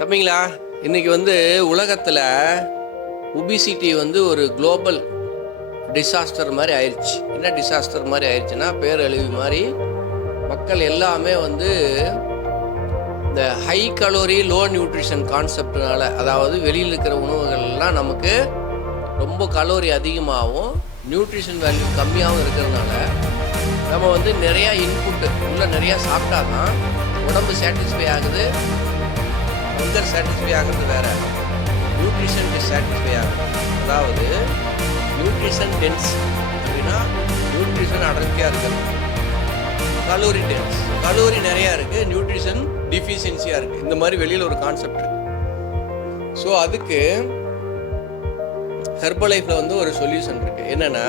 தம்பிங்களா, இன்னைக்கு உலகத்தில் ஒபிசிட்டி ஒரு குளோபல் டிசாஸ்டர் மாதிரி ஆயிடுச்சு. என்ன டிசாஸ்டர் மாதிரி ஆயிடுச்சுன்னா, பேரழிவு மாதிரி. மக்கள் எல்லாமே இந்த ஹை கலோரி லோ நியூட்ரிஷன் கான்செப்ட்னால, அதாவது வெளியில் இருக்கிற உணவுகள்லாம் நமக்கு ரொம்ப கலோரி அதிகமாகவும் நியூட்ரிஷன் வேல்யூ கம்மியாகவும் இருக்கிறதுனால நம்ம நிறையா இன்புட்டு உள்ள நிறையா சாப்பிட்டா தான் உடம்பு சாட்டிஸ்ஃபை ஆகுது. ஹங்கர் சாட்டிஸ்ஃபை ஆகிறது வேறு, நியூட்ரிஷன் டிஸாட்டிஸ்ஃபை ஆகுது. அதாவது நியூட்ரிஷன் டென்ஸ் அப்படின்னா நியூட்ரிஷன் அடர்த்தியாக இருக்குது, கலோரி டென்ஸ், கலோரி நிறையா இருக்குது, நியூட்ரிஷன் டிஃபிஷியன்சியாக இருக்குது. இந்த மாதிரி வெளியில் ஒரு கான்செப்ட் இருக்குது. ஸோ அதுக்கு ஹெர்பல் லைஃப்பில் ஒரு சொல்யூஷன் இருக்குது. என்னென்னா,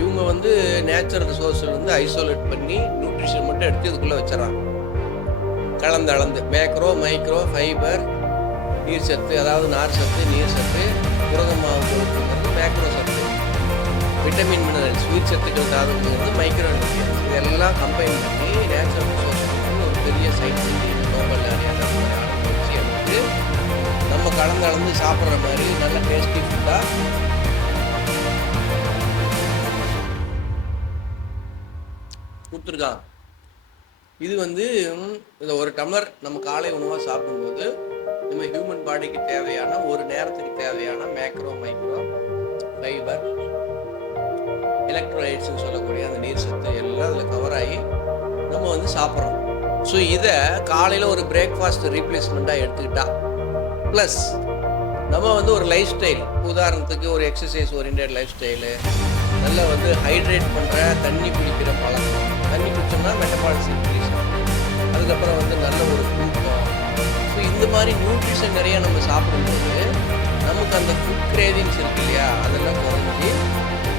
இவங்க நேச்சுரல் ரிசோர்ஸில் ஐசோலேட் பண்ணி நியூட்ரிஷன் மட்டும் எடுத்து இதுக்குள்ளே வச்சிடறாங்க. கலந்து மேக்ரோ மைக்ரோ ஃபைபர் நீர் சத்து, அதாவது நார் சத்து, நீர் சத்து, புரதமாவு கொழுப்புங்கிறது மேக்ரோ சத்து, விட்டமின் மினரல்ஸ் உயிர் சத்துக்கள் தாதுங்கிறது மைக்ரோ நியூட்ரியன்ஸ். இதெல்லாம் கம்பைன் பண்ணி நேச்சுரல் ரிசோர்ஸ் ஒரு பெரிய சயின்ஸ் நோபல் வச்சு எடுத்து நம்ம கலந்து சாப்பிட்ற மாதிரி நல்ல டேஸ்டி ஃபுட்டாக கொடுத்துருக்காங்க. இது இந்த ஒரு டம்ளர் நம்ம காலை உணவாக சாப்பிடும்போது நம்ம ஹியூமன் பாடிக்கு தேவையான ஒரு நேரத்துக்கு தேவையான மேக்ரோ மைக்ரோ ஃபைபர் எலக்ட்ரோலைட்ஸ்னு சொல்லக்கூடிய அந்த நீர் சத்து எல்லாம் அதில் கவர் ஆகி நம்ம சாப்பிட்றோம். ஸோ இதை காலையில் ஒரு பிரேக்ஃபாஸ்ட் ரீப்ளேஸ்மெண்ட்டாக எடுத்துக்கிட்டா, ப்ளஸ் நம்ம ஒரு லைஃப் ஸ்டைல், உதாரணத்துக்கு ஒரு எக்ஸசைஸ் ஓரியன்டட் லைஃப் ஸ்டைலு, நல்லா ஹைட்ரேட் பண்ணுற தண்ணி குடிக்கிற பழக்கம், தண்ணி குடிச்சோம்னா மெட்டபாலிசம் இன்க்ரீஸ் ஆகும். அதுக்கப்புறம் நல்ல ஒரு தூக்கம். ஸோ இந்த மாதிரி நியூட்ரிஷன் நிறைய நம்ம சாப்பிடும்போது நமக்கு அந்த ஃபுட் கிரேவிங்ஸ் இருக்கு இல்லையா, அதெல்லாம் குறைஞ்சி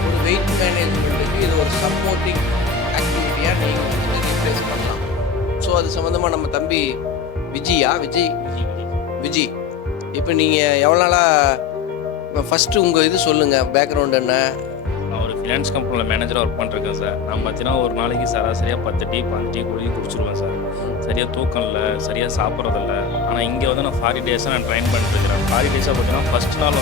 ஒரு வெயிட் மேனேஜ்மெண்ட்டுக்கு இது ஒரு சப்போர்ட்டிங் ஆக்டிவிட்டியாக நீங்கள் ரீப்ளேஸ் பண்ணலாம். ஸோ அது சம்மந்தமாக நம்ம தம்பி விஜி இப்போ நீங்கள் எவ்வளோ நாளாக ஃபஸ்ட்டு உங்கள் இது சொல்லுங்கள், பேக்ரவுண்ட் என்ன? நான் ஒரு ஃபினான்ஸ் கம்பெனியில் மேனேஜராக ஒர்க் பண்ணிருக்கேன் சார். நான் பார்த்தீங்கன்னா ஒரு நாளைக்கு சராசரியாக 10 டீ 15 டீ குடிச்சிருவேன் சார். சரியாக தூக்கம் இல்லை, சரியாக சாப்பிட்றதில்ல. ஆனால் இங்கே நான் 40 டேஸாக நான் ட்ரைன் பண்ணிட்டுருக்கிறேன். 40 டேஸாக பார்த்தீங்கன்னா ஃபஸ்ட் நாள்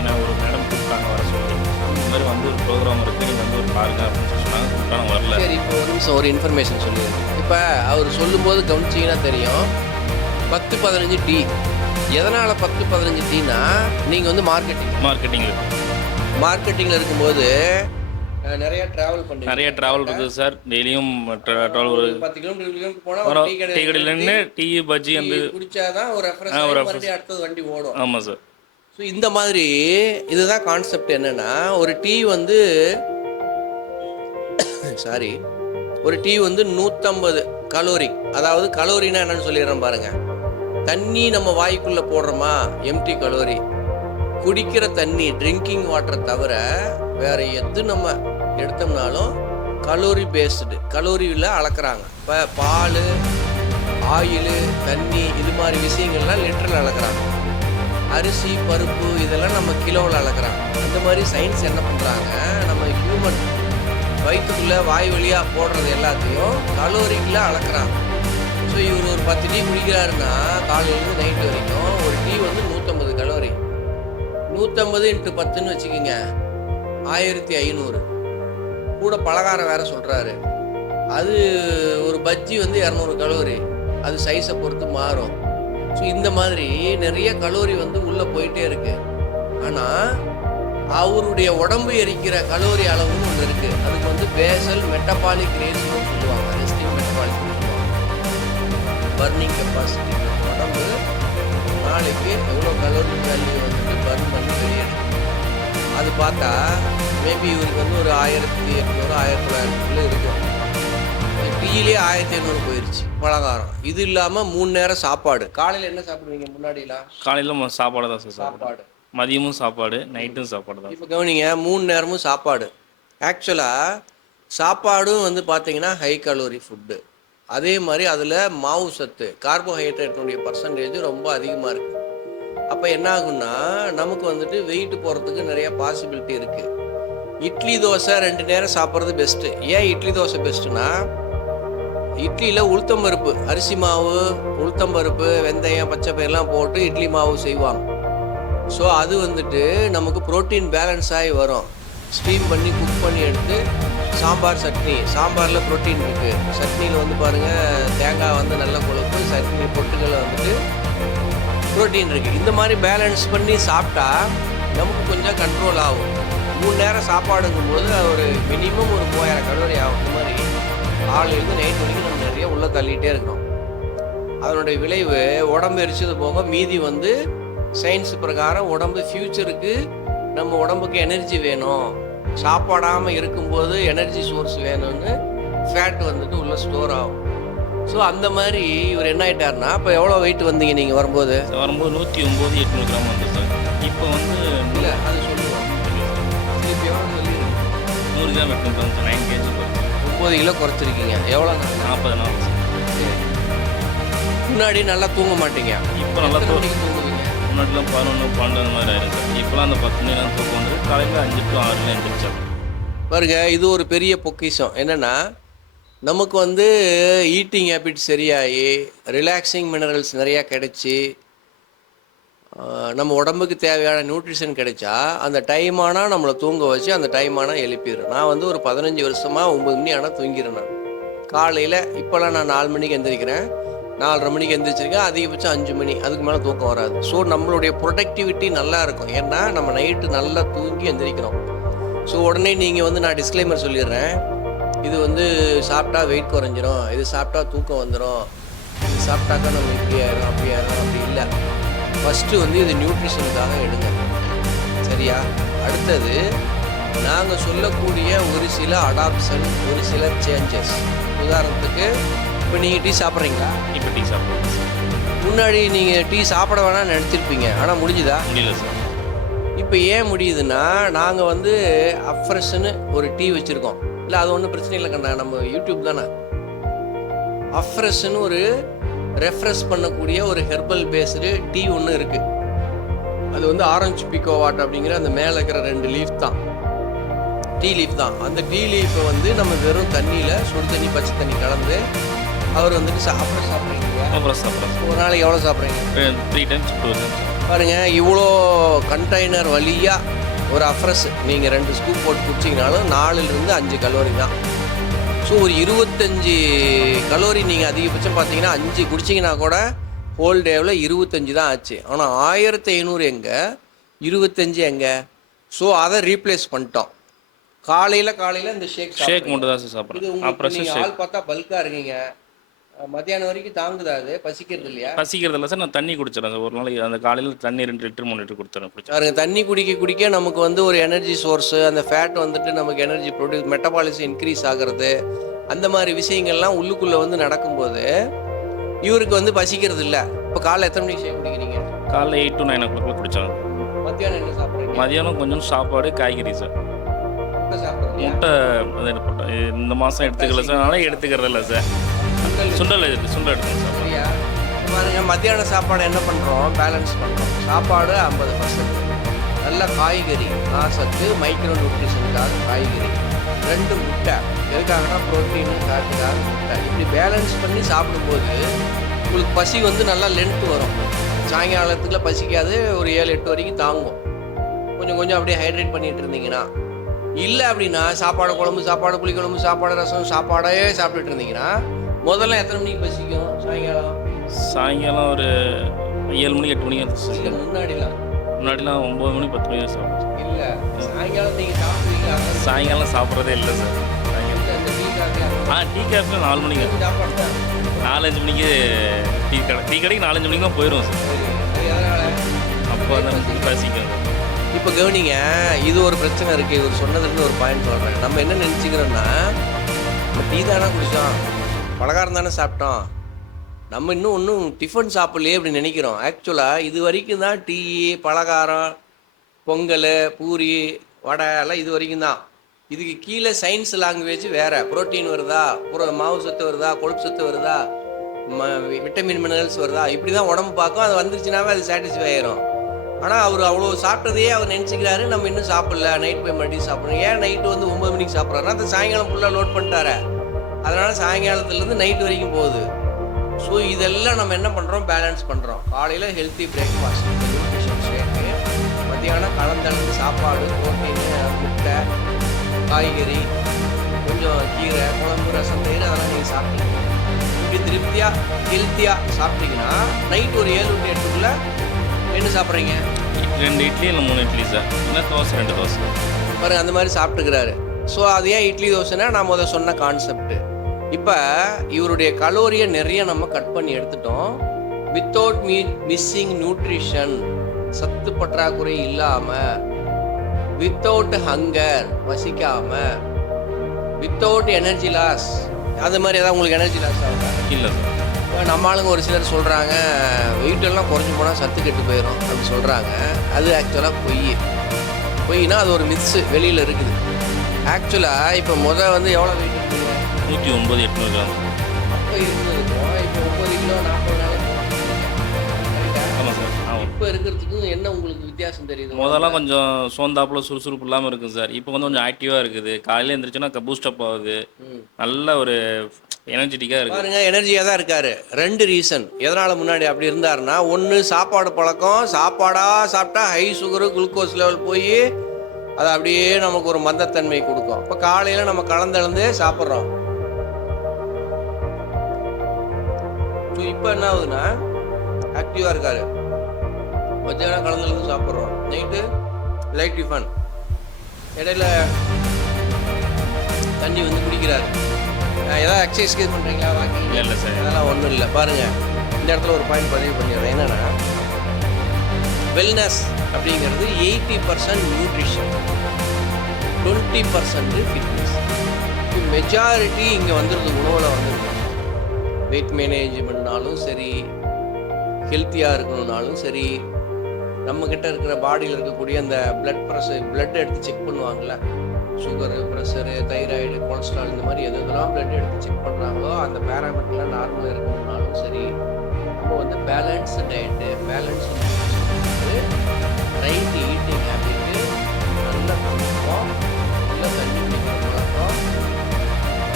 என்னை ஒரு மேடம் கூப்பிட்டாங்க வர சொல்லி, இந்த மாதிரி ஒரு ப்ரோக்ராம் இருக்குது, நீங்கள் ஒரு பாருங்க அப்படின்னு சொன்னாங்க. கூப்பிட்டாங்க, வரல. சரி, இப்போ ஒரு நிமிஷம் ஒரு இன்ஃபர்மேஷன் சொல்லிடுங்க. இப்போ அவர் சொல்லும்போது கவனிச்சிங்கன்னா தெரியும், 10-15 டீ. எதனால் 10-15 டீனா, நீங்கள் மார்க்கெட்டிங்கில் இருக்கும்போது நிறைய ட்ராவல் இருக்குது சார். டெய்லியும் ட்ராவல் ஒரு 10 கிலோமீட்டர் போனால் டீ கடையிலேருந்து டீ பஜ்ஜி குடிச்சாதான் ஒரு அடுத்தது வண்டி ஓடும். ஆமாம் சார். ஸோ இந்த மாதிரி இதுதான் கான்செப்ட். என்னென்னா, ஒரு டீ ஒரு டீ 150 கலோரி. அதாவது கலோரினா என்னன்னு சொல்லிடுறேன் பாருங்கள். தண்ணி நம்ம வாய்க்குள்ளே போடுறோமா, எம்டி கலோரி. குடிக்கிற தண்ணி, ட்ரிங்கிங் வாட்டரை தவிர வேறு எது நம்ம எடுத்தோம்னாலும் கலோரி பேஸ்டு, கலோரியில் அளக்குறாங்க. இப்போ பால், ஆயிலு, தண்ணி, இது மாதிரி விஷயங்கள்லாம் லிட்டரில் அளக்குறாங்க. அரிசி, பருப்பு இதெல்லாம் நம்ம கிலோவில் அளக்குறாங்க. அந்த மாதிரி சயின்ஸ் என்ன பண்ணுறாங்க, நம்ம ஹியூமன் வயிற்றுக்குள்ளே வாய் வழியாக போடுறது எல்லாத்தையும் கலோரிக்குள்ளே அளக்குறாங்க. ஸோ இவர் ஒரு 10 டீ குடிக்கிறாருன்னா காலையிலேருந்து நைட்டு வரைக்கும் ஒரு டீ 150 கலோரி. 150 × 10ன்னு வச்சுக்கோங்க, 1500. கூட பலகாரம் வேறு சொல்கிறாரு. அது ஒரு பஜ்ஜி 200 கலோரி. அது சைஸை பொறுத்து மாறும். ஸோ இந்த மாதிரி நிறைய கலோரி உள்ளே போயிட்டே இருக்குது. ஆனால் அவருடைய உடம்பு எரிக்கிற கலோரி அளவுன்னு ஒன்று இருக்குது. அதுக்கு பேசல் மெட்டபாலிக் ரேஷியோன்னு சொல்லுவாங்க, ரெஸ்டிங் மெட்டபாலிக் சொல்லுவாங்க. பர்னிங் கெப்பாசிட்டி, உடம்பு நாளைக்கு எவ்வளோ கலோரி வேல்யூ பர்ன் பண்ணி வெளியெடுக்கும். அது பார்த்தா மேபி இவருக்கு ஒரு 1800 1900 இருக்கும். டீயிலே 1500 போயிடுச்சு பலகாரம். இது இல்லாமல் 3 நேரம் சாப்பாடு. காலையில் என்ன சாப்பிடுவீங்க? முன்னாடிலாம் காலையில் சாப்பாடு தான் சார். சாப்பாடு மதியமும் சாப்பாடு, நைட்டும் சாப்பாடு தான். இப்போ கவனிங்க, 3 நேரமும் சாப்பாடு. ஆக்சுவலாக சாப்பாடும் பார்த்தீங்கன்னா ஹை கலோரி ஃபுட்டு. அதே மாதிரி அதில் மாவு சத்து, கார்போஹைட்ரேட்னுடைய பர்சன்டேஜ் ரொம்ப அதிகமாக இருக்குது. அப்போ என்ன ஆகுன்னா, நமக்கு வெயிட் போகிறதுக்கு நிறைய பாசிபிலிட்டி இருக்குது. இட்லி தோசை 2 நேரம் சாப்பிட்றது பெஸ்ட்டு. ஏன் இட்லி தோசை பெஸ்ட்டுன்னா, இட்லியில் உளுத்தம்பருப்பு, அரிசி மாவு, உளுத்தம்பருப்பு, வெந்தயம், பச்சை பயிரெலாம் போட்டு இட்லி மாவு செய்வாங்க. ஸோ அது வந்துட்டு நமக்கு ப்ரோட்டீன் பேலன்ஸ் ஆகி வரும். ஸ்டீம் பண்ணி குக் பண்ணி எடுத்து சாம்பார் சட்னி, சாம்பாரில் ப்ரோட்டீன் இருக்குது. சட்னியில் வந்து பாருங்கள் தேங்காய் வந்து நல்ல கொழுப்பு, சட்னி பொட்டுக்களை வந்துட்டு ப்ரோட்டீன் இருக்குது. இந்த மாதிரி பேலன்ஸ் பண்ணி சாப்பிட்டா நமக்கு கொஞ்சம் கண்ட்ரோல் ஆகும். 3 நேரம் சாப்பாடுங்கும்போது ஒரு மினிமம் ஒரு 3000 கலோரி ஆகும். இந்த மாதிரி காலையிலேருந்து நைட் வரைக்கும் நம்ம நிறைய உள்ளே தள்ளிகிட்டே இருக்கணும். அதனுடைய விளைவு உடம்பு எரிச்சது போக மீதி வந்து சயின்ஸ் பிரகாரம் உடம்பு ஃப்யூச்சருக்கு நம்ம உடம்புக்கு எனர்ஜி வேணும், சாப்பாடாமல் இருக்கும்போது எனர்ஜி சோர்ஸ் வேணும்னு ஃபேட் வந்துட்டு உள்ளே ஸ்டோர் ஆகும். ஸோ அந்த மாதிரி இவர் என்ன ஆகிட்டாருன்னா, இப்போ எவ்வளோ வெயிட் வந்தீங்க நீங்கள் வரும்போது? 109 800 கிராம் வந்து சார். இப்போ வந்து இல்லை அது சொல்லுவோம், இப்போ எவ்வளோ சொல்லி 100 gram 800 gram sir. 9 kg 9 kilo குறைச்சிருக்கீங்க. எவ்வளோ? 40 நாள் சார். முன்னாடி நல்லா தூங்க மாட்டீங்க, இப்போ நல்லா தூங்குவீங்க? முன்னாடிலாம் 11 12 அந்த மாதிரி ஆயிரும் சார். இப்போலாம் அந்த 10 மணி நேரம் தூக்கம் வந்து காலையில் 5 to 6 எழுந்திரிச்சார். பாருங்க, இது ஒரு பெரிய பொக்கிஷம். என்னென்னா நமக்கு வந்து ஈட்டிங் ஹேபிட் சரியாகி ரிலாக்ஸிங் மினரல்ஸ் நிறையா கிடைச்சி நம்ம உடம்புக்கு தேவையான நியூட்ரிஷன் கிடைச்சா அந்த டைம் ஆனால் நம்மளை தூங்க வச்சு அந்த டைம் ஆனால் எழுப்பிடுறேன். நான் வந்து ஒரு 15 வருஷமாக 9 மணி ஆனால் தூங்கிடுறேன். நான் காலையில் இப்போல்லாம் நான் 4 மணிக்கு எந்திரிக்கிறேன், 4:30 மணிக்கு எந்திரிச்சிருக்கேன், அதிகபட்சம் 5 மணி, அதுக்கு மேலே தூக்கம் வராது. ஸோ நம்மளுடைய ப்ரொடக்டிவிட்டி நல்லா இருக்கும். ஏன்னா நம்ம நைட்டு நல்லா தூங்கி எந்திரிக்கிறோம். ஸோ உடனே நீங்கள் வந்து நான் டிஸ்க்ளைமர் சொல்லிடுறேன், இது வந்து சாப்பிட்டா வெயிட் குறைஞ்சிரும், இது சாப்பிட்டா தூக்கம் வந்துடும், இது சாப்பிட்டாக்கா நம்ம இப்படி ஆயிரும் அப்படி ஆயிரும், அப்படி இல்லை. ஃபஸ்ட்டு வந்து இது நியூட்ரிஷனுக்காக எடுங்க, சரியா? அடுத்தது நாங்கள் சொல்லக்கூடிய ஒரு சில அடாப்ஷன், ஒரு சில சேஞ்சஸ். உதாரணத்துக்கு இப்போ நீங்கள் டீ சாப்பிட்றீங்களா? இப்போ டீ சாப்பிடுவோம் சார். முன்னாடி நீங்கள் டீ சாப்பிட வேணாம்னு நினச்சிருப்பீங்க, ஆனால் முடிஞ்சுதா? முடியல சார். இப்போ ஏன் முடியுதுன்னா, நாங்கள் வந்து அஃப்ரெஷ்ஷுன்னு ஒரு டீ வச்சுருக்கோம். இல்லை அது ஒன்றும் பிரச்சனை இல்லை கண்ணா, நம்ம யூடியூப் தானே. அஃப்ரெஷ்ஷுன்னு ஒரு ரெஃப்ரெஷ் பண்ணக்கூடிய ஒரு ஹெர்பல் பேஸ்டு டீ ஒன்று இருக்குது. அது வந்து ஆரஞ்சு பிகோவாட் அப்படிங்கிற அந்த மேலே இருக்கிற 2 லீஃப் தான், டீ லீஃப் தான். அந்த டீ லீஃபை வந்து நம்ம வெறும் தண்ணியில் சுடு தண்ணி பச்சை தண்ணி கலந்து அவர் வந்துட்டு சாப்பிட்றீங்க. அப்புறம் சாப்பிட்றேன். ஒரு நாளைக்கு எவ்வளோ சாப்பிட்றீங்க? 3 times 2 times. பாருங்கள், இவ்வளோ கண்டெய்னர் வழியாக ஒரு அஃப்ரெஷ் நீங்கள் 2 ஸ்கூப் போட்டு குடிச்சிங்கனாலும் 4லிருந்து 5 கலோரி தான். ஸோ ஒரு 25 கலோரி நீங்கள் அதிகபட்சம் பார்த்தீங்கன்னா 5 குடிச்சிங்கன்னா கூட ஹோல் டேவில் 25 தான் ஆச்சு. ஆனால் 1500 எங்கே, 25 எங்கே? ஸோ அதை ரீப்ளேஸ் பண்ணிட்டோம். காலையில் இந்த ஷேக் மட்டும் தான் சார் சாப்பிட்றேன். இது உங்களுக்கு நீங்கள் ஆள் பார்த்தா பல்காக இருக்கீங்க, மத்தியானம் வரைக்கும் தாங்குதா? அது பசிக்கிறது இல்லையா? பசிக்கிறது இல்லை சார். நான் தண்ணி குடிச்சிடறேன் சார். ஒரு நாளைக்கு அந்த காலையில் தண்ணி 2 லிட்டர் 3 லிட்டர் குடிச்சிடறேன். பாருங்க, தண்ணி குடிக்க நமக்கு வந்து ஒரு எனர்ஜி சோர்ஸு, அந்த ஃபேட் வந்துட்டு நமக்கு எனர்ஜி ப்ரொடியூஸ், மெட்டபாலிசம் இன்க்ரீஸ் ஆகிறது, அந்த மாதிரி விஷயங்கள்லாம் உள்ளுக்குள்ளே வந்து நடக்கும்போது இவருக்கு வந்து பசிக்கிறது இல்லை. இப்போ காலைல எத்தனை மணிக்கு ஷேக் குடிக்கிறீங்க? காலைல 8 to 9 o'clock குடிச்சாங்க. மத்தியானம் என்ன சாப்பிட்றீங்க? மதியானம் கொஞ்சம் சாப்பாடு, காய்கறி சார். முட்டை சாப்பிட்றீங்க? முட்டை இந்த மாதம் எடுத்துக்கல சார், அதனால் எடுத்துக்கிறது இல்லை சார். சுண்டல் எடுத்துக்கோங்க சார். சரியா? பாருங்க, மத்தியான சாப்பாடு என்ன பண்ணுறோம், பேலன்ஸ் பண்ணுறோம். சாப்பாடு 50%, நல்ல காய்கறி, நார்சத்து, மைக்ரோ நியூட்ரிஷனுக்காக காய்கறி, 2 முட்டை, எதுக்காகனா ப்ரோட்டீனு ஃபேட்டுக்காக முட்டை. இப்படி பேலன்ஸ் பண்ணி சாப்பிடும்போது உங்களுக்கு பசி வந்து நல்லா லென்த் வரும். சாயங்காலத்துக்குள்ள பசிக்காது, ஒரு 7-8 வரைக்கும் தாங்கும். கொஞ்சம் அப்படியே ஹைட்ரேட் பண்ணிட்டு இருந்தீங்கன்னா. இல்லை அப்படின்னா சாப்பாடு குழம்பு, சாப்பாடு புளிக்குழம்பு, சாப்பாடு ரசம், சாப்பாடே சாப்பிட்டுட்டு இருந்தீங்கன்னா முதல்ல எத்தனை மணிக்கு பசிக்கும்? சாயங்காலம் ஒரு 7 மணி 8 மணிக்கு. இல்லை, முன்னாடிலாம் 9 மணி 10 மணி சாப்பிடுவோம். இல்லை, சாயங்காலம் நீங்கள் சாப்பிடுவீங்களா? சாயங்காலம் சாப்பிட்றதே இல்லை சார். இந்த டீ காஃபி 4 மணிக்கு, சாப்பாடு தான் 4-5 மணிக்கு டீ கடைக்கு 4-5 மணிக்கு தான் போயிடுவோம் சார். அப்போ வந்து பசிக்கும். இப்போ கவனிங்க, இது ஒரு பிரச்சனை இருக்குது. இவர் சொன்னதுலேருந்து ஒரு பாயிண்ட் சொல்கிறேன். நம்ம என்ன நினச்சிக்கிறோன்னா, நம்ம டீ தானே குடித்தோம், பலகாரம் தானே சாப்பிட்டோம், நம்ம இன்னும் ஒன்றும் டிஃபன் சாப்பிட்லையே அப்படின்னு நினைக்கிறோம். ஆக்சுவலாக இது வரைக்கும் தான் டீ, பலகாரம், பொங்கல், பூரி, வடை எல்லாம் இது வரைக்கும் தான். இதுக்கு கீழே சயின்ஸ் லாங்குவேஜ் வேறு. புரோட்டீன் வருதா, மாவு சத்து வருதா, கொழுப்பு சத்து வருதா, விட்டமின் மினரல்ஸ் வருதா, இப்படி தான் உடம்பு பார்க்கும். அது வந்துருச்சுனாவே அது சாட்டிஸ்ஃபை ஆயிரும். ஆனால் அவர் அவ்வளோ சாப்பிட்டதையே அவர் நினச்சிக்கிறாரு நம்ம இன்னும் சாப்பிடல, நைட் போய் மறுபடியும் சாப்பிட்றோம். ஏன் நைட்டு வந்து 9 மணிக்கு சாப்பிட்றாருன்னா அந்த சாயங்காலம் ஃபுல்லாக லோட் பண்ணிட்டாரு. அதனால் சாயங்காலத்துலேருந்து நைட் வரைக்கும் போகுது. ஸோ இதெல்லாம் நம்ம என்ன பண்ணுறோம், பேலன்ஸ் பண்ணுறோம். காலையில் ஹெல்த்தி பிரேக்ஃபாஸ்ட், நியூட்ரிஷன் ஷேக்கு, மத்தியானம் கலந்தளந்து சாப்பாடு, ப்ரோட்டீனு, முட்டை, காய்கறி, கொஞ்சம் கீரை, குழம்பு, ரசம், தயிர் அதெல்லாம் நீங்கள் சாப்பிட்டீங்க. இப்படி திருப்தியாக ஹெல்த்தியாக சாப்பிட்டீங்கன்னா நைட் ஒரு 7 to 8க்குள்ளே என்ன சாப்பிட்றீங்க? 2 இட்லி இல்லை 3 இட்லி சார், இல்லை தோசை 2 தோசை பாருங்க, அந்த மாதிரி சாப்பிட்டுக்கிறாரு. ஸோ அது ஏன் இட்லி தோசைன்னா நான் முதல் சொன்ன கான்செப்ட். இப்போ இவருடைய கலோரியை நிறைய நம்ம கட் பண்ணி எடுத்துட்டோம். வித்தவுட் மிஸ்ஸிங் நியூட்ரிஷன், சத்து பற்றாக்குறை இல்லாமல், வித்தவுட் ஹங்கர், பசிக்காமல், வித்தவுட் எனர்ஜி லாஸ். அது மாதிரி ஏதாவது உங்களுக்கு எனர்ஜி லாஸ் ஆகுதா? இல்லை சார். இப்போ நம்ம ஆளுங்க ஒரு சிலர் சொல்கிறாங்க வெயிட்டெல்லாம் குறைஞ்சி போனால் சத்து கெட்டு போயிடும் அப்படி சொல்கிறாங்க. அது ஆக்சுவலாக பொய்னா அது ஒரு மித்ஸு வெளியில் இருக்குது. ஆக்சுவலாக இப்போ வந்து எவ்வளோ வெயிட் இருக்குது? 109 800 கிராம். அப்போ இருந்ததுக்கும் இப்போ 9 கிலோ 40 நாள். ஆமாம் சார். இப்போ இருக்கிறதுக்கும் என்ன உங்களுக்கு வித்தியாசம் தெரியுது? முதல்லாம் கொஞ்சம் சோந்தாப்புல சுறுசுறுப்பு இல்லாமல் இருக்கும் சார். இப்போ வந்து கொஞ்சம் ஆக்டிவாக இருக்குது. காலையில் எழுந்திரிச்சோன்னா பூஸ்டப் ஆகுது, நல்ல ஒரு எனர்ஜெட்டிக்காக இருக்குது. பாருங்க, எனர்ஜியாக தான் இருக்காரு. 2 ரீசன் எதனால் முன்னாடி அப்படி இருந்தாருன்னா, ஒன்று சாப்பாடு பழக்கம், சாப்பாடாக சாப்பிட்டா ஹை சுகரு குளுக்கோஸ் லெவல் போய் அது அப்படியே நமக்கு ஒரு மந்தத்தன்மை கொடுக்கும். இப்போ காலையில் நம்ம கலந்தளந்து சாப்பிட்றோம். ஸோ இப்போ என்ன ஆகுதுன்னா ஆக்டிவாக இருக்காரு. மத்தியானம் கலந்துலேருந்து சாப்பிட்றோம், நைட்டு லைட் டிஃபன், இடையில தண்ணி வந்து குடிக்கிறாரு. ஏதாவது எக்ஸசைஸ் பண்ணுறீங்களா, வாக்கிங்? இல்லை சார், அதெல்லாம் ஒன்றும் இல்லை. பாருங்கள், இந்த இடத்துல ஒரு பாயிண்ட் பதிவு பண்ணிடுறேன். என்னென்னா வெல்னஸ் அப்படிங்கிறது 80% நியூட்ரிஷன், 20% ஃபிட்னஸ். மெஜாரிட்டி இங்கே வந்துடுது உணவில் வந்துருக்கோம். வெயிட் மேனேஜ்மெண்ட்னாலும் சரி, ஹெல்த்தியாக இருக்கணும்னாலும் சரி, நம்மக்கிட்ட இருக்கிற பாடியில் இருக்கக்கூடிய அந்த பிளட் எடுத்து செக் பண்ணுவாங்கள்ல, சுகரு, ப்ரெஷரு, தைராய்டு, கொலஸ்ட்ரால், இந்த மாதிரி எதெல்லாம் பிளட் எடுத்து செக் பண்ணுறாங்களோ அந்த பேராமீட்டர்லாம் நார்மலாக இருக்கணும்னாலும் சரி, நம்ம வந்து balanced diet, balanced right eating habit, நல்ல தூக்கம், நல்ல தண்ணி குடிக்கிற பழக்கம்,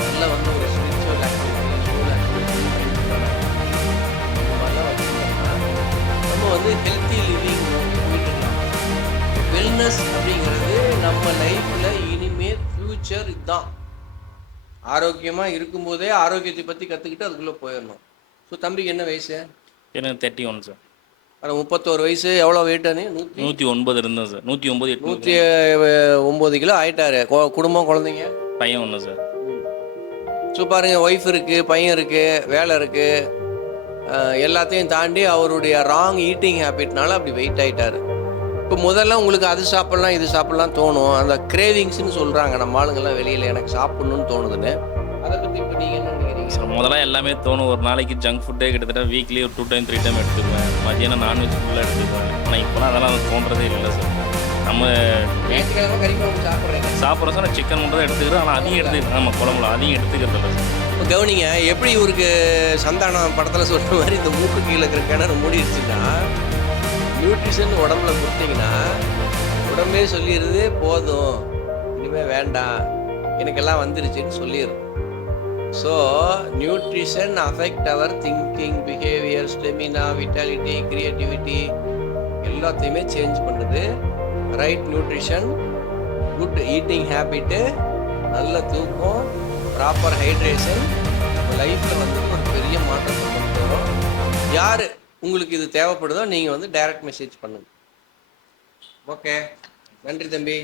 நல்ல வந்து ஒரு ஸ்பிரிச்சுவல் ஆக்டிவிட்டி, சோல் ஆக்டிவிட்டி, இந்த மாதிரிலாம் வச்சுக்கிட்டோம்னா நம்ம வந்து ஹெல்த்தி லிவிங் நோக்கி போயிட்டு இருக்கலாம். வெல்னஸ் அப்படிங்கிறது நம்ம லைஃப்பில் இனிமேல் ஃப்யூச்சர் இதுதான். ஆரோக்கியமாக இருக்கும்போதே ஆரோக்கியத்தை பற்றி கற்றுக்கிட்டு அதுக்குள்ளே போயிடணும். ஸோ தம்பிக்கு என்ன வயசு? எனக்கு 31 சார். அது 31 வயசு. எவ்வளோ வெயிட்டானு? 109 இருந்தேன் சார். 109 109 கிலோ ஆயிட்டாரு. குடும்பம், குழந்தைங்க? பையன் 1 சார். ஸோ பாருங்கள், ஒய்ஃப் இருக்குது, பையன் இருக்குது, வேலை இருக்குது, எல்லாத்தையும் தாண்டி அவருடைய ராங் ஈட்டிங் ஹேபிட்னால அப்படி வெயிட் ஆகிட்டார். இப்போ முதல்ல உங்களுக்கு அது சாப்பிட்லாம் இது சாப்பிட்லாம் தோணும், அந்த கிரேவிங்ஸ்னு சொல்கிறாங்க நம்ம ஆளுங்கள்லாம் வெளியில், எனக்கு சாப்பிட்ணுன்னு தோணுதுன்னு. அதை பற்றி இப்போ நீங்கள் என்ன நினைக்கிறீங்க? சார் முதல்ல எல்லாமே தோணும். ஒரு நாளைக்கு ஜங்க் ஃபுட்டே கிட்டத்தட்ட வீக்லி ஒரு 2 டைம் 3 டைம் எடுத்துக்குவேன். மதியானம் நான்வெஜ் ஃபுல்லாக எடுத்துக்குவேன். ஆனால் இப்போலாம் அதெல்லாம் தோன்றதே இல்லை சார். நம்ம ஞாயிற்றுக்கிழமை கறிக்குழம்பு சாப்பிட்றீங்க? சாப்பிட்றோம் சார். நான் சிக்கன் மட்டும் தான் எடுத்துக்கிறேன். ஆனால் அதையும் எடுத்துக்கிறேன். நம்ம குழம்புல அதையும் எடுத்துக்கிறது இல்லை சார். இப்போ கவனிங்க, எப்படி இவருக்கு சந்தானம் படத்தில் சொல்கிற மாதிரி இந்த மூக்கு கீழே இருக்கிற கிணறு மூடிடுச்சுன்னா, நியூட்ரிஷன் உடம்புல கொடுத்தீங்கன்னா உடம்பே சொல்லிடுது போதும், இனிமேல் வேண்டாம், எனக்கெல்லாம் வந்துருச்சுன்னு சொல்லிடும். So nutrition affect our thinking, behaviour, stamina, vitality, creativity எல்லாத்தையுமே சேஞ்ச் பண்ணுது. Right nutrition, good eating habit, நல்ல தூக்கம், ப்ராப்பர் ஹைட்ரேஷன் லைஃப்பில் வந்து ஒரு பெரிய மாற்றத்தை கொண்டு வரும். யார் உங்களுக்கு இது தேவைப்படுதோ நீங்கள் வந்து டைரக்ட் மெசேஜ் பண்ணுங்கள். ஓகே, நன்றி தம்பி.